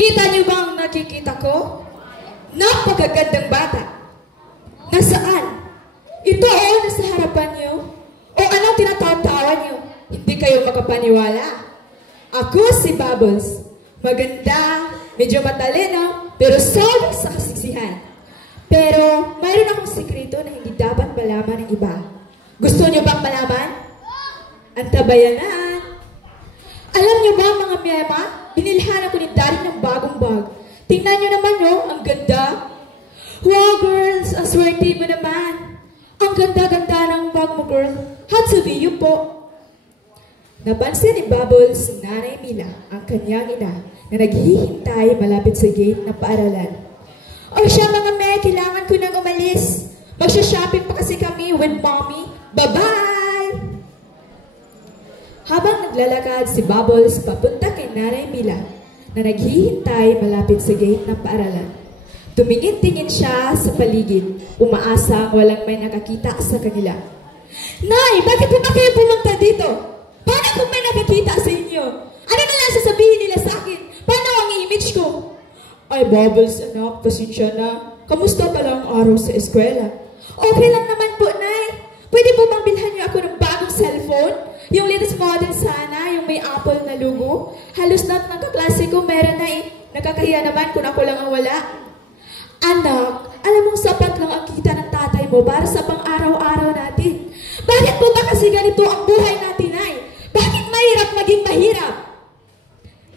Nakikita niyo ba ang nakikita ko? Napakagandang bata. Nasaan? Ito nasa harapan niyo. O anong tinatawa niyo? Hindi kayo makapaniwala. Ako si Bubbles. Maganda, medyo matalino, pero solid sa kasisihan. Pero mayroon akong sikreto na hindi dapat malaman ng iba. Gusto niyo bang malaman? Antabayanan. Alam niyo ba mga miyama? Binilhan ako ni Daddy ng bagong bag. Tingnan niyo naman, no? Ang ganda. Wow, girls! Ang swerte mo naman. Ang ganda-ganda ng bag mo, girl. Hats of you po. Napansin ni Bubbles si Nanay Mila, ang kanyang ina, na naghihintay malapit sa gate ng paaralan. O siya mga me, kailangan ko nang umalis. Magsha-shopping pa kasi kami with mommy. Bye-bye! Habang naglalakad si Bubbles papunta kay Nanay Mila, na naghihintay malapit sa gate ng paaralan. Tumingin-tingin siya sa paligid, umaasang walang may nakakita sa kanila. Nay, bakit ba kayo pumunta dito? Paano kung may nakakita sa inyo? Ano na lang sasabihin nila sa akin? Paano ang image ko? Ay, Bubbles, anak, pasensya na. Kamusta pala ang araw sa eskwela? Okay lang naman po, Nay. Pwede po bang bilhan niyo ako ng bagong cellphone? Yung latest model sana, yung may Apple na logo. Halos lahat ng kaklase ko meron na eh. Nakakahiya naman kung ako lang ang wala. Anak, alam mong sapat lang ang kita ng tatay mo para sa pang-araw-araw natin. Bakit po ba kasi ganito ang buhay natin, Nay? Bakit mahirap maging mahirap?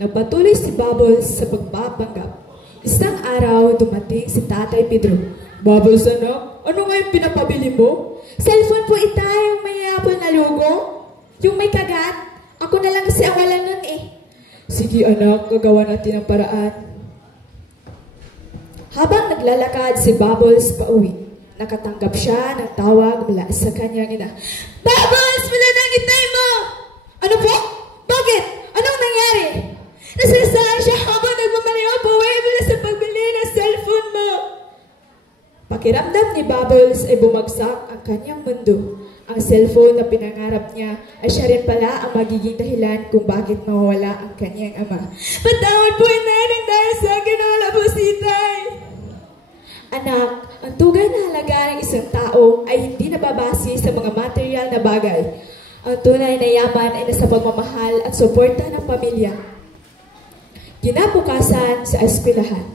Nagpatuloy si Bubbles sa pagpapanggap. Isang araw, dumating si Tatay Pedro. Bubbles, anak, ano nga yung pinapabili mo? Cellphone po ita, yung may Apple na logo. Yung may kagat. Ako na lang kasi ang wala nun eh. Sige anak, gagawa natin ang paraan. Habang naglalakad si Bubbles pauwi, nakatanggap siya ng tawag mula sa kanyang ina. Bubbles, wala nang itay mo! Ano po? Bakit? Anong nangyari? Nasasaan siya habang nagmamalayo pauwi mula sa pagbili ng cellphone mo. Pakiramdam ni Bubbles ay bumagsak ang kanyang mundo. Ang cellphone na pinangarap niya ay siya rin pala ang magiging dahilan kung bakit mawawala ang kanyang ama. Patawad po, Inay, nang dahil sa akin na wala po si Itay. Anak, ang tugay na halaga ng isang tao ay hindi nababase sa mga material na bagay. Ang tunay na yaman ay nasa pagmamahal at suporta ng pamilya. Kinabukasan sa eskwelahan,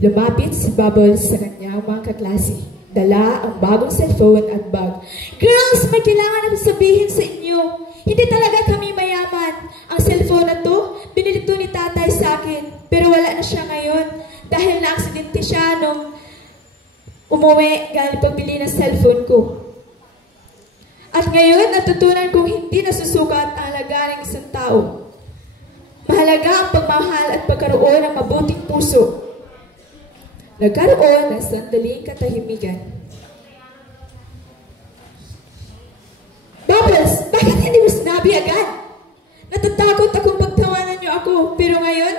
lumapit si Bubbles sa kanyang mga kaklase. Dala ang bagong cellphone at bag. Girls, may kailangan na sabihin sa inyo. Hindi talaga kami mayaman. Ang cellphone na to, binili to ni tatay sa akin. Pero wala na siya ngayon. Dahil na-aksidente siya nung umuwi galing pagbili ng cellphone ko. At ngayon, natutunan kong hindi nasusukat ang halaga ng isang tao. Mahalaga ang pagmahal at pagkaroon ng mabuting puso. Nagkaroon ng sandaling katahimikan. Bubbles, bakit hindi mo sinabi agad? Natatakot akong pagtawanan niyo ako, pero ngayon,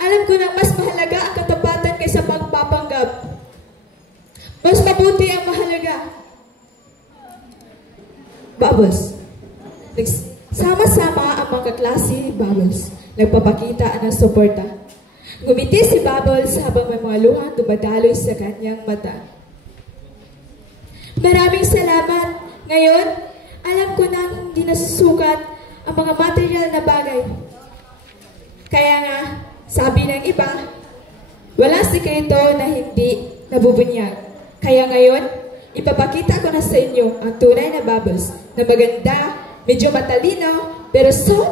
alam ko na mas mahalaga ang katapatan kaysa pagpapanggap. Mas mabuti ang mahalaga. Bubbles, sama-sama ang mga klase ni Bubbles. Nagpapakita ng suporta. Ngumiti si Bubbles habang may mga luhang dumadaloy sa kanyang mata. Maraming salamat. Ngayon, alam ko na hindi nasusukat ang mga material na bagay. Kaya nga, sabi ng iba, walang sikreto na hindi nabubunyag. Kaya ngayon, ipapakita ko na sa inyo ang tunay na Bubbles na maganda, medyo matalino, pero so